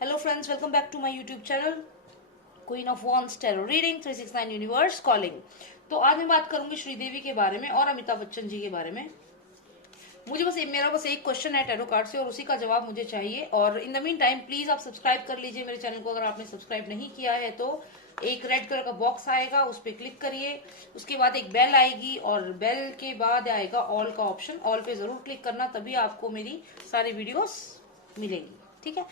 Hello friends, welcome back to my YouTube channel queen of wands tarot reading 369 universe calling. तो आज मैं बात करूंगी श्रीदेवी के बारे में और अमिताभ बच्चन जी के बारे में। मुझे मेरा बस एक क्वेश्चन है टैरो कार्ड से और उसी का जवाब मुझे चाहिए। और in the mean time please आप सब्सक्राइब कर लीजिए मेरे चैनल को। अगर आपने सब्सक्राइब नहीं किया है तो एक रेड कलर का बॉक्स आएगा, उस पर क्लिक करिए। उसके बाद एक बेल आएगी और बेल के बाद आएगा ऑल का ऑप्शन। ऑल पे जरूर क्लिक करना, तभी आपको मेरी सारी वीडियोस मिलेंगी। ठीक है,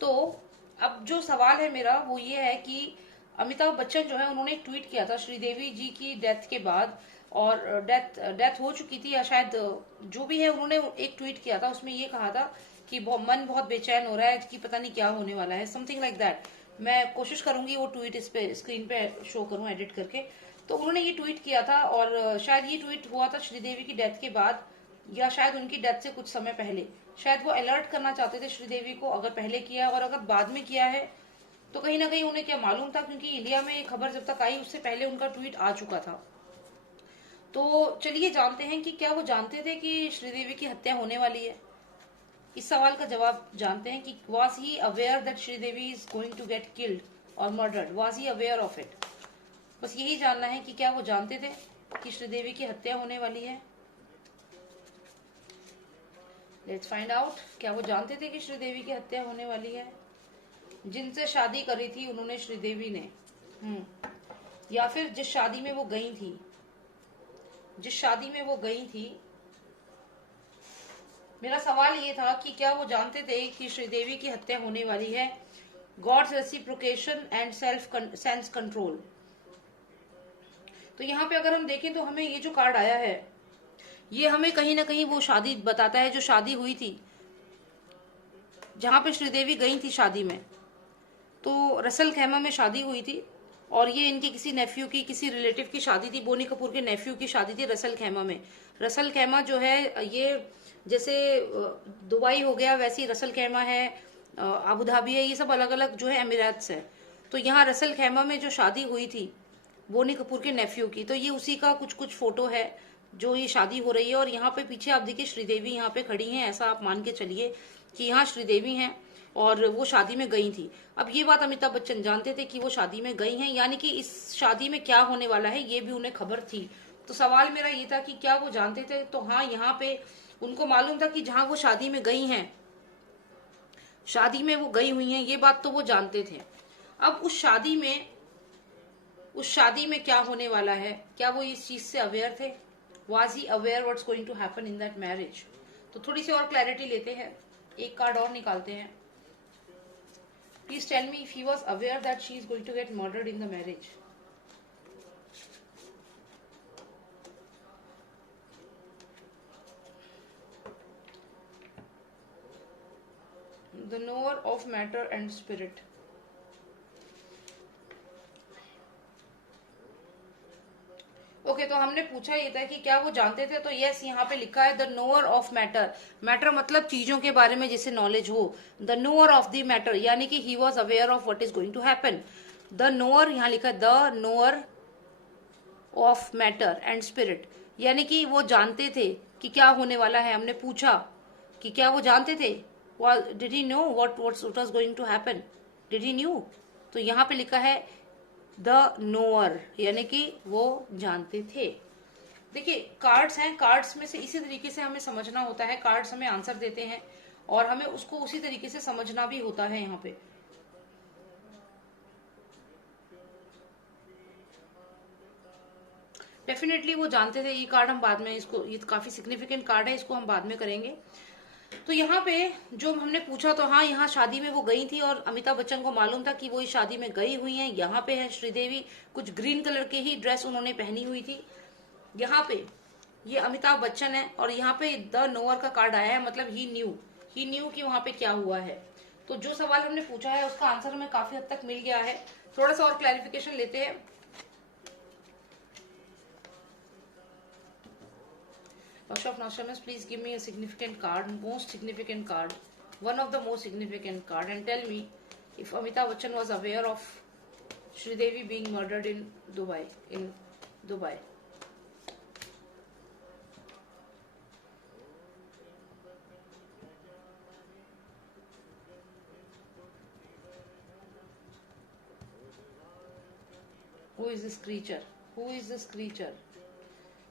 तो अब जो सवाल है मेरा वो ये है कि अमिताभ बच्चन जो है उन्होंने एक ट्वीट किया था श्रीदेवी जी की डेथ के बाद। और डेथ हो चुकी थी या शायद जो भी है, उन्होंने एक ट्वीट किया था, उसमें ये कहा था कि मन बहुत बेचैन हो रहा है कि पता नहीं क्या होने वाला है, समथिंग लाइक दैट। मैं कोशिश करूंगी वो ट्वीट इस पे स्क्रीन पे शो करूं एडिट करके। तो उन्होंने ये ट्वीट किया था और शायद ये ट्वीट हुआ था श्रीदेवी की डेथ के बाद या शायद उनकी डेथ से कुछ समय पहले। शायद वो अलर्ट करना चाहते थे श्रीदेवी को, अगर पहले किया और अगर बाद में किया है तो कहीं ना कहीं उन्हें क्या मालूम था, क्योंकि इंडिया में ये खबर जब तक आई उससे पहले उनका ट्वीट आ चुका था। तो चलिए जानते हैं कि क्या वो जानते थे कि श्रीदेवी की हत्या होने वाली है। इस सवाल का जवाब जानते हैं कि was he aware that Sridevi is going to get killed और murdered, was he aware of it. बस यही जानना है कि क्या वो जानते थे कि श्रीदेवी की हत्या होने वाली है। लेट्स फाइंड आउट, क्या वो जानते थे कि श्रीदेवी की हत्या होने वाली है। जिनसे शादी करी थी उन्होंने श्रीदेवी ने, या फिर जिस शादी में वो गई थी, जिस शादी में वो गई थी। मेरा सवाल ये था कि क्या वो जानते थे कि श्रीदेवी की हत्या होने वाली है। God's reciprocation and self sense control. तो यहाँ पे अगर हम देखें तो हमें ये जो कार्ड आया है ये हमें कहीं ना कहीं वो शादी बताता है जो शादी हुई थी, जहां पे श्रीदेवी गई थी शादी में। तो रसल खैमा में शादी हुई थी और ये इनके किसी नेफ्यू की, किसी रिलेटिव की शादी थी। बोनी कपूर के नेफ्यू की शादी थी रसल खैमा में। रसल खैमा जो है ये जैसे दुबई हो गया वैसी रसल खैमा है, अबू धाबी है, ये सब अलग अलग जो है एमिरेट्स है। तो यहाँ रसल खैमा में जो शादी हुई थी बोनी कपूर के नेफ्यू की, तो ये उसी का कुछ कुछ फोटो है जो ये शादी हो रही है। और यहाँ पे पीछे आप देखिए श्रीदेवी यहाँ पे खड़ी हैं, ऐसा आप मान के चलिए कि यहाँ श्रीदेवी हैं और वो शादी में गई थी। अब ये बात अमिताभ बच्चन जानते थे कि वो शादी में गई हैं, यानी कि इस शादी में क्या होने वाला है ये भी उन्हें खबर थी। तो सवाल मेरा ये था कि क्या वो जानते थे। तो हाँ, यहाँ पे उनको मालूम था कि जहां वो शादी में गई हैं, शादी में वो गई हुई हैं, ये बात तो वो जानते थे। अब उस शादी में क्या होने वाला है, क्या वो इस चीज से अवेयर थे। Was he aware what's going to happen in that marriage. तो थोड़ी सी और क्लैरिटी लेते हैं, एक कार्ड और निकालते हैं। Please tell me if he was aware that she is going to get murdered in the marriage. The knower of matter and spirit. Okay, तो हमने पूछा ये था कि क्या वो जानते थे, तो यस यहाँ पे लिखा है the knower of matter. Matter मतलब चीजों के बारे में जिसे नॉलेज हो। The knower of the matter यानी कि he was aware of what is going to happen. The knower यहाँ लिखा है the knower of matter and spirit, यानी कि वो जानते थे कि क्या होने वाला है। हमने पूछा कि क्या वो जानते थे, did he know what was going to happen, did he knew. तो यहाँ पे लिखा है द नोअर, यानी कि वो जानते थे। देखिए कार्ड्स हैं, कार्ड्स में से इसी तरीके से हमें समझना होता है। कार्ड्स हमें आंसर देते हैं और हमें उसको उसी तरीके से समझना भी होता है। यहाँ पे डेफिनेटली वो जानते थे। ये कार्ड हम बाद में, इसको ये काफी सिग्निफिकेंट कार्ड है, इसको हम बाद में करेंगे। तो यहाँ पे जो हमने पूछा, तो हाँ यहाँ शादी में वो गई थी और अमिताभ बच्चन को मालूम था कि वो इस शादी में गई हुई हैं। यहाँ पे है श्रीदेवी, कुछ ग्रीन कलर की ही ड्रेस उन्होंने पहनी हुई थी। यहाँ पे ये अमिताभ बच्चन है और यहाँ पे द नोअर का कार्ड आया है, मतलब ही न्यू कि वहां पे क्या हुआ है। तो जो सवाल हमने पूछा है उसका आंसर हमें काफी हद तक मिल गया है। थोड़ा सा और क्लैरिफिकेशन लेते हैं। Of Nostradamus, please give me a significant card, most significant card, one of the most significant card, and tell me if Amitabh Bachchan was aware of Sridevi being murdered in Dubai. In Dubai. Who is this creature, who is this creature,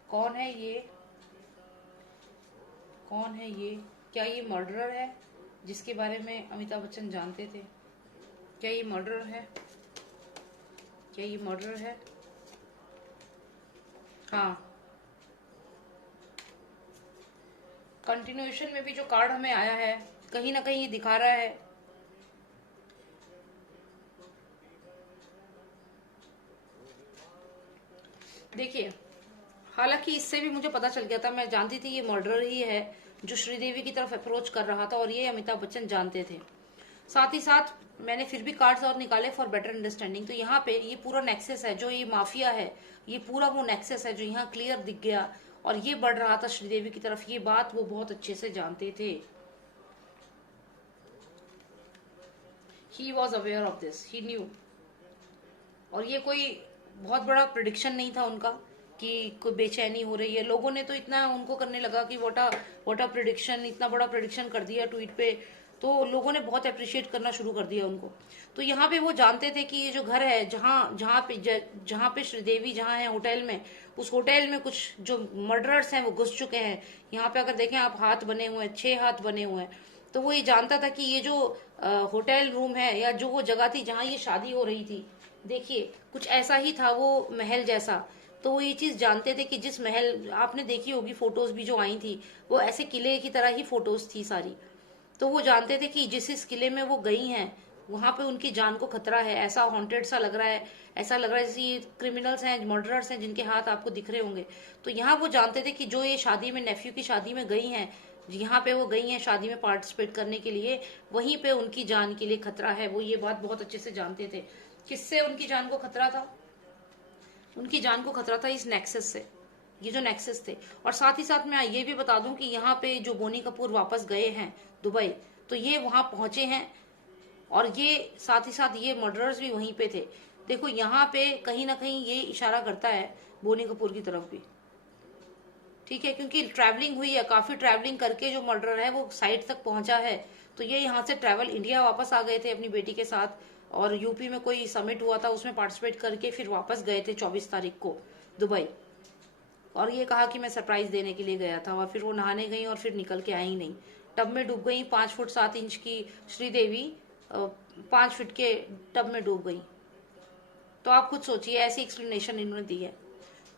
कौन है ये, कौन है ये? क्या ये murderer है जिसके बारे में अमिताभ बच्चन जानते थे? क्या ये मर्डरर है? क्या ये मर्डरर है? हाँ, कंटिन्यूएशन में भी जो कार्ड हमें आया है कहीं ना कहीं ये दिखा रहा है देखिए, हालांकि इससे भी मुझे पता चल गया था, मैं जानती थी ये मर्डरर ही है जो श्रीदेवी की तरफ अप्रोच कर रहा था, और ये अमिताभ बच्चन जानते थे। साथ ही साथ मैंने फिर भी कार्ड्स और निकाले फॉर बेटर अंडरस्टैंडिंग। तो यहाँ पे ये पूरा नेक्सस है, जो ये माफिया है, ये पूरा वो नेक्सस है जो यहाँ क्लियर दिख गया, और ये बढ़ रहा था श्रीदेवी की तरफ। ये बात वो बहुत अच्छे से जानते थे। ही was aware of this, he new. और ये कोई बहुत बड़ा प्रिडिक्शन नहीं था उनका कि कोई बेचैनी हो रही है। लोगों ने तो इतना उनको करने लगा कि वोटा प्रिडिक्शन, इतना बड़ा प्रिडिक्शन कर दिया ट्वीट पे, तो लोगों ने बहुत अप्रिशिएट करना शुरू कर दिया उनको। तो यहाँ पे वो जानते थे कि ये जो घर है जहाँ पे श्रीदेवी जहाँ है होटल में, उस होटल में कुछ जो मर्डरर्स हैं वो घुस चुके हैं। यहाँ पे अगर देखें आप, हाथ बने हुए हैं, 6 हाथ बने हुए हैं। तो वो ये जानता था कि ये जो होटल रूम है या जो वो जगह थी जहाँ ये शादी हो रही थी, देखिए कुछ ऐसा ही था वो महल जैसा। तो वो ये चीज जानते थे कि जिस महल, आपने देखी होगी फोटोज भी जो आई थी, वो ऐसे किले की तरह ही फोटोज थी सारी। तो वो जानते थे कि जिस इस किले में वो गई हैं वहां पे उनकी जान को खतरा है, ऐसा हॉन्टेड सा लग रहा है, ऐसा लग रहा है जैसे ये क्रिमिनल्स हैं, मर्डरर्स हैं जिनके हाथ आपको दिख रहे होंगे। तो यहाँ वो जानते थे कि जो ये शादी में, नेफ्यू की शादी में गई हैं, यहाँ पे वो गई हैं शादी में पार्टिसिपेट करने के लिए, वहीं पे उनकी जान के लिए खतरा है। वो ये बात बहुत अच्छे से जानते थे। किससे उनकी जान को खतरा था? उनकी जान को खतरा था इस नेक्सस से, ये जो नेक्सस थे। और साथ ही साथ मैं ये भी बता दूं कि यहाँ पे जो बोनी कपूर वापस गए हैं दुबई, तो ये वहां पहुंचे हैं, और ये साथ ही साथ ये मर्डरर्स भी वहीं पे थे। देखो यहाँ पे कहीं ना कहीं ये इशारा करता है बोनी कपूर की तरफ भी, ठीक है, क्योंकि ट्रैवलिंग हुई है, काफी ट्रैवलिंग करके जो मर्डर है वो साइट तक पहुंचा है। तो ये यहाँ से ट्रैवल इंडिया वापस आ गए थे अपनी बेटी के साथ, और यूपी में कोई समिट हुआ था उसमें पार्टिसिपेट करके फिर वापस गए थे 24 तारीख को दुबई। और ये कहा कि मैं सरप्राइज देने के लिए गया था, और फिर वो नहाने गई और फिर निकल के आई नहीं, टब में डूब गई। 5 फुट 7 इंच की श्रीदेवी 5 फीट के टब में डूब गई। तो आप खुद सोचिए, ऐसी एक्सप्लेनेशन इन्होंने दी है।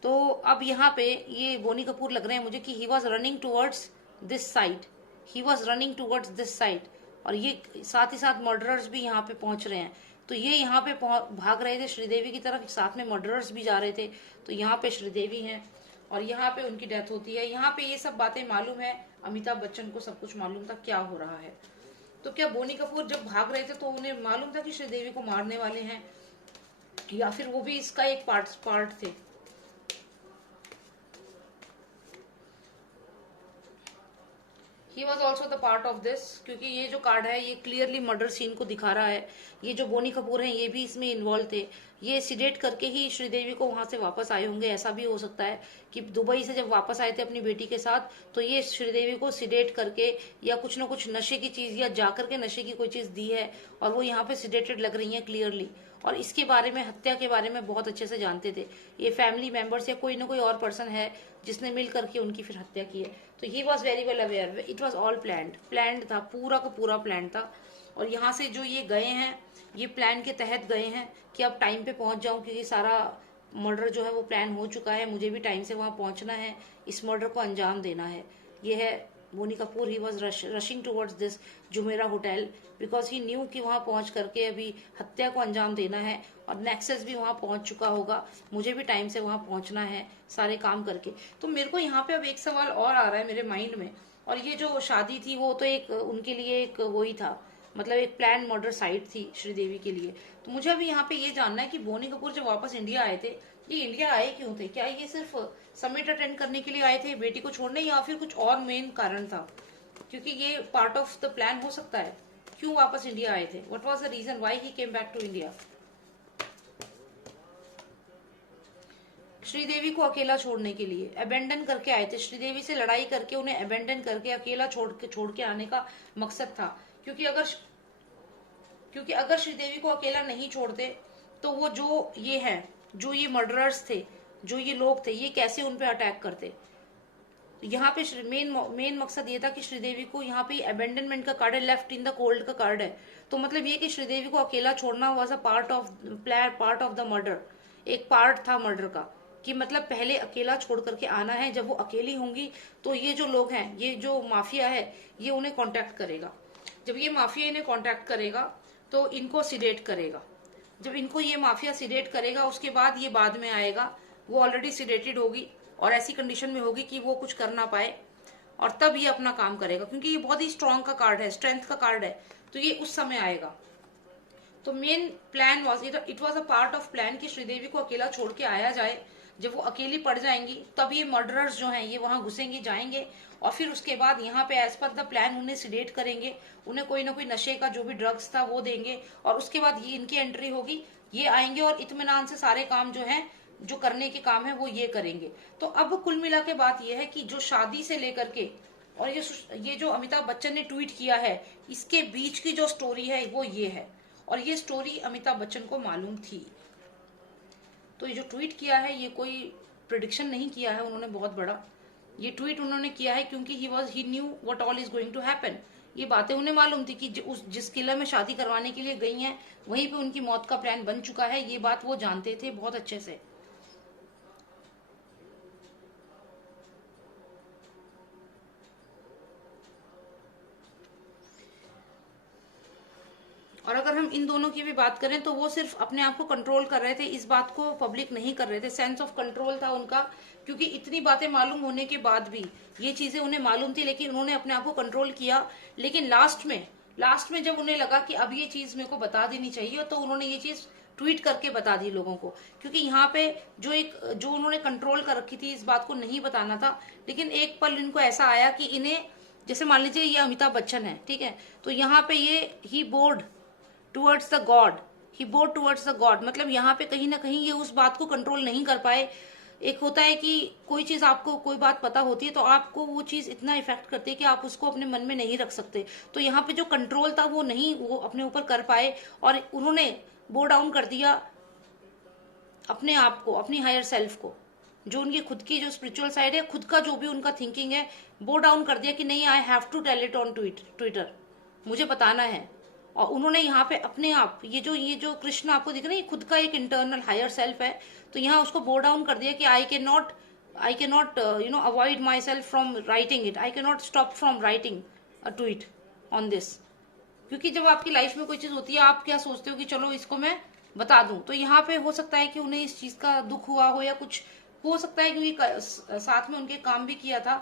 तो अब यहाँ पे ये बोनी कपूर लग रहे हैं मुझे कि he was running towards this side, he was running towards this side. और ये साथ ही साथ मर्डरर्स भी यहाँ पे पहुंच रहे हैं। तो ये यहाँ पे भाग रहे थे श्रीदेवी की तरफ, साथ में मर्डरर्स भी जा रहे थे। तो यहाँ पे श्रीदेवी हैं और यहाँ पे उनकी डेथ होती है। यहाँ पे ये सब बातें मालूम है, अमिताभ बच्चन को सब कुछ मालूम था क्या हो रहा है। तो क्या बोनी कपूर जब भाग रहे थे तो उन्हें मालूम था कि श्रीदेवी को मारने वाले हैं, या फिर वो भी इसका एक पार्ट थे? He was also the part of this, क्योंकि ये जो कार्ड है ये क्लियरली मर्डर सीन को दिखा रहा है। ये जो बोनी कपूर हैं ये भी इसमें इन्वॉल्व थे। ये सिडेट करके ही श्रीदेवी को वहां से वापस आए होंगे। ऐसा भी हो सकता है कि दुबई से जब वापस आए थे अपनी बेटी के साथ, तो ये श्रीदेवी को सिडेट करके या कुछ न कुछ नशे की चीज या जाकर के नशे की कोई चीज दी है, और वो यहाँ पे सिडेटेड लग रही है क्लियरली। और इसके बारे में, हत्या के बारे में बहुत अच्छे से जानते थे। ये फैमिली मेंबर्स या कोई ना कोई और पर्सन है जिसने मिल करके उनकी फिर हत्या की है। तो he was very well aware, it was all planned था, पूरा का पूरा प्लान था। और यहाँ से जो ये गए हैं, ये प्लान के तहत गए हैं कि अब टाइम पे पहुंच जाऊं, क्योंकि सारा मर्डर जो है वो प्लान हो चुका है, मुझे भी टाइम से वहां पहुंचना है, इस मर्डर को अंजाम देना है। ये है Boney Kapoor, he was rushing towards this Jumeirah hotel because he knew कि वहां पहुंच करके अभी हत्या को अंजाम देना है, और नेक्सस भी वहां पहुंच चुका होगा, मुझे भी टाइम से वहां पहुंचना है सारे काम करके। तो मेरे को यहाँ पे अब एक सवाल और आ रहा है मेरे माइंड में, और ये जो शादी थी वो तो एक उनके लिए एक वही था, मतलब एक प्लान मर्डर साइट थी श्रीदेवी के लिए। तो मुझे अभी यहाँ पे ये जानना है कि बोनी कपूर जब वापस इंडिया आए थे, ये इंडिया आए क्यों थे? क्या ये सिर्फ समिट अटेंड करने के लिए आए थे बेटी को छोड़ने, या फिर कुछ और मेन कारण था? क्योंकि ये पार्ट ऑफ द प्लान हो सकता है। क्यों वापस इंडिया आए थे? What was the reason why he came back to India? Sridevi को अकेला छोड़ने के लिए अबेंडन करके आए थे, श्रीदेवी से लड़ाई करके उन्हें अबेंडन करके अकेला छोड़ के आने का मकसद था। क्योंकि अगर श्रीदेवी को अकेला नहीं छोड़ते तो वो जो ये है जो ये मर्डरर्स थे, जो ये लोग थे, ये कैसे उन पे अटैक करते। यहाँ पे मेन मकसद ये था कि श्रीदेवी को यहाँ पे अबेंडनमेंट का कार्ड है, लेफ्ट इन द कोल्ड का कार्ड है। तो मतलब ये कि श्रीदेवी को अकेला छोड़ना was a part of the murder, एक पार्ट था मर्डर का, कि मतलब पहले अकेला छोड़ करके आना है। जब वो अकेली होंगी तो ये जो लोग हैं, ये जो माफिया है, ये उन्हें कांटेक्ट करेगा। जब ये माफिया इन्हें कांटेक्ट करेगा तो इनको सिडेट करेगा। जब इनको ये माफिया सिडेट करेगा उसके बाद ये बाद में आएगा, वो ऑलरेडी सिडेटेड होगी और ऐसी कंडीशन में होगी कि वो कुछ कर ना पाए, और तब ये अपना काम करेगा, क्योंकि ये बहुत ही स्ट्रांग का कार्ड है, स्ट्रेंथ का कार्ड है, तो ये उस समय आएगा। तो main plan was, it was a part of plan कि श्रीदेवी को अकेला छोड़ के आया जाए। जब वो अकेली पड़ जाएंगी तब ये मर्डरर्स जो हैं ये वहां घुसेंगे, जाएंगे, और फिर उसके बाद यहाँ पे एज पर द प्लान उन्हें सिडेट करेंगे, उन्हें कोई ना कोई नशे का जो भी ड्रग्स था वो देंगे, और उसके बाद ये इनकी एंट्री होगी, ये आएंगे और इत्मीनान से सारे काम जो है, जो करने के काम है वो ये करेंगे। तो अब कुल मिला के बात ये है कि जो शादी से लेकर के और ये जो अमिताभ बच्चन ने ट्वीट किया है, इसके बीच की जो स्टोरी है वो ये है, और ये स्टोरी अमिताभ बच्चन को मालूम थी। तो ये जो ट्वीट किया है ये कोई प्रिडिक्शन नहीं किया है उन्होंने बहुत बड़ा, ये ट्वीट उन्होंने किया है क्योंकि he knew what all is going to happen. ये बातें उन्हें मालूम थी कि जिस किले में शादी करवाने के लिए गई हैं वहीं पे उनकी मौत का प्लान बन चुका है, ये बात वो जानते थे बहुत अच्छे से। और अगर हम इन दोनों की भी बात करें तो वो सिर्फ अपने आप को कंट्रोल कर रहे थे, इस बात को पब्लिक नहीं कर रहे थे। सेंस ऑफ कंट्रोल था उनका, क्योंकि इतनी बातें मालूम होने के बाद भी ये चीजें उन्हें मालूम थी, लेकिन उन्होंने अपने आप को कंट्रोल किया। लेकिन लास्ट में जब उन्हें लगा कि अब ये चीज मेरे को बता देनी चाहिए, तो उन्होंने ये चीज ट्वीट करके बता दी लोगों को, क्योंकि यहाँ पे जो उन्होंने कंट्रोल कर रखी थी, इस बात को नहीं बताना था। लेकिन एक पल इनको ऐसा आया कि इन्हें, जैसे मान लीजिए ये अमिताभ बच्चन है, ठीक है, तो यहाँ पे ये he bowed towards the god, he bowed towards the god, मतलब यहाँ पे कहीं ना कहीं ये उस बात को कंट्रोल नहीं कर पाए। एक होता है कि कोई चीज आपको कोई बात पता होती है तो आपको वो चीज इतना इफेक्ट करती है कि आप उसको अपने मन में नहीं रख सकते। तो यहाँ पे जो कंट्रोल था वो नहीं, वो अपने ऊपर कर पाए, और उन्होंने बो डाउन कर दिया अपने आप को, अपनी हायर सेल्फ को, जो उनकी खुद की जो स्पिरिचुअल साइड है, खुद का जो भी उनका थिंकिंग है, बो डाउन कर दिया कि नहीं, I have to tell it on Twitter, मुझे बताना है। और उन्होंने यहाँ पे अपने आप, ये जो कृष्ण आपको दिख रहा है, ये खुद का एक इंटरनल हायर सेल्फ है, तो यहाँ उसको बो डाउन कर दिया कि I can not avoid my self from writing it, I can not stop from writing a tweet on this. क्योंकि जब आपकी लाइफ में कोई चीज होती है, आप क्या सोचते हो कि चलो इसको मैं बता दूं, तो यहाँ पे हो सकता है कि उन्हें इस चीज का दुख हुआ हो, या कुछ हो सकता है, क्योंकि साथ में उनके काम भी किया था,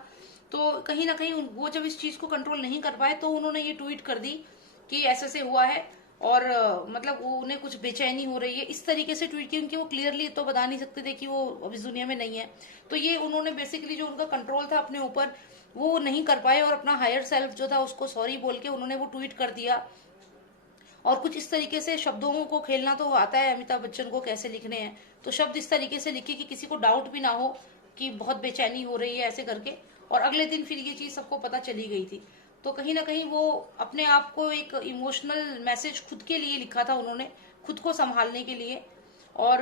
तो कहीं ना कहीं वो जब इस चीज को कंट्रोल नहीं कर पाए तो उन्होंने ये ट्वीट कर दी कि ऐसे से हुआ है, और मतलब वो उन्हें कुछ बेचैनी हो रही है, इस तरीके से ट्वीट किया, क्योंकि वो क्लियरली तो बता नहीं सकते थे कि वो अब इस दुनिया में नहीं है। तो ये उन्होंने बेसिकली जो उनका कंट्रोल था अपने ऊपर, वो नहीं कर पाए, और अपना हायर सेल्फ जो था उसको सॉरी बोल के उन्होंने वो ट्वीट कर दिया। और कुछ इस तरीके से शब्दों को खेलना तो आता है अमिताभ बच्चन को, कैसे लिखने हैं, तो शब्द इस तरीके से लिखे कि किसी को डाउट भी ना हो कि बहुत बेचैनी हो रही है, ऐसे करके। और अगले दिन फिर ये चीज सबको पता चली गई थी। तो कहीं ना कहीं वो अपने आप को एक इमोशनल मैसेज खुद के लिए लिखा था उन्होंने, खुद को संभालने के लिए। और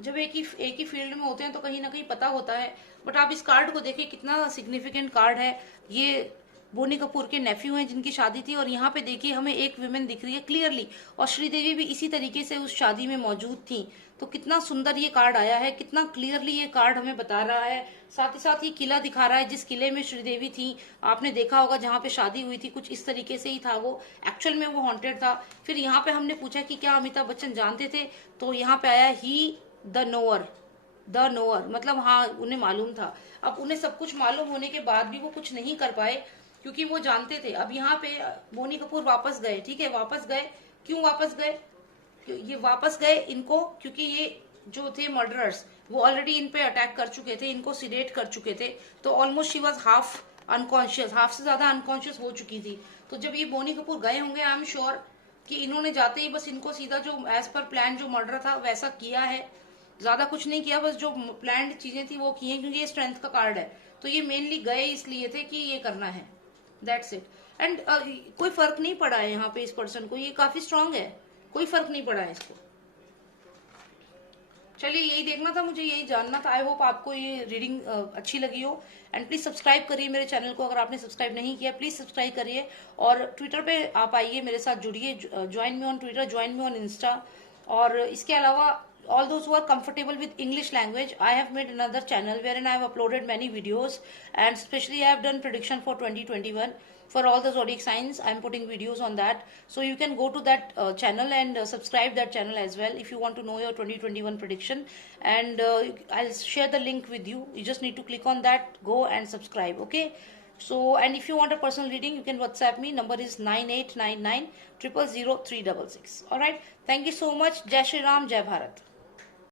जब एक ही फील्ड में होते हैं तो कहीं ना कहीं पता होता है। बट आप इस कार्ड को देखें, कितना सिग्निफिकेंट कार्ड है। ये बोनी कपूर के नेफ्यू हैं जिनकी शादी थी, और यहाँ पे देखिए हमें एक विमेन दिख रही है क्लियरली, और श्रीदेवी भी इसी तरीके से उस शादी में मौजूद थी। तो कितना सुंदर ये कार्ड आया है, कितना क्लियरली ये कार्ड हमें बता रहा है। साथ ही साथ ये किला दिखा रहा है, जिस किले में श्रीदेवी थी, आपने देखा होगा जहाँ पे शादी हुई थी, कुछ इस तरीके से ही था वो, एक्चुअल में वो हॉन्टेड था। फिर यहाँ पे हमने पूछा कि क्या अमिताभ बच्चन जानते थे, तो यहाँ पे आया ही द नोअर, मतलब हाँ, उन्हें मालूम था। अब उन्हें सब कुछ मालूम होने के बाद भी वो कुछ नहीं कर पाए, क्योंकि वो जानते थे। अब यहाँ पे बोनी कपूर वापस गए, ठीक है, वापस गए, क्यों वापस गए, ये वापस गए इनको, क्योंकि ये जो थे मर्डरर्स वो ऑलरेडी इन पे अटैक कर चुके थे, इनको सिडेट कर चुके थे, तो almost she was half unconscious, half से ज्यादा अनकॉन्शियस हो चुकी थी। तो जब ये बोनी कपूर गए होंगे, आई एम श्योर कि इन्होंने जाते ही बस इनको सीधा जो एज पर प्लान जो मर्डर था वैसा किया है, ज्यादा कुछ नहीं किया, बस जो प्लान्ड चीजें थी वो की हैं, क्योंकि ये स्ट्रेंथ का कार्ड है। तो ये मेनली गए इसलिए थे कि ये करना है, दैट्स इट। एंड कोई फर्क नहीं पड़ा है यहाँ पे इस पर्सन को, ये काफी स्ट्रांग है, कोई फर्क नहीं पड़ा है इसको। चलिए यही देखना था मुझे, यही जानना था। आई होप आपको ये रीडिंग अच्छी लगी हो। एंड प्लीज सब्सक्राइब करिए मेरे चैनल को, अगर आपने सब्सक्राइब नहीं किया प्लीज सब्सक्राइब करिए। और ट्विटर पे आप आइए, मेरे साथ जुड़िए, join me on Twitter, join me on Insta. और इसके अलावा all those who are comfortable with English language, I have made another channel wherein I have uploaded many videos, and especially I have done prediction for 2021 for all the zodiac signs. I am putting videos on that, so you can go to that channel and subscribe that channel as well if you want to know your 2021 prediction. And I'll share the link with you. You just need to click on that, go and subscribe. Okay. So, and if you want a personal reading, you can WhatsApp me. Number is 9899 000 366. All right. Thank you so much. Jai Shri Ram, Jai Bharat.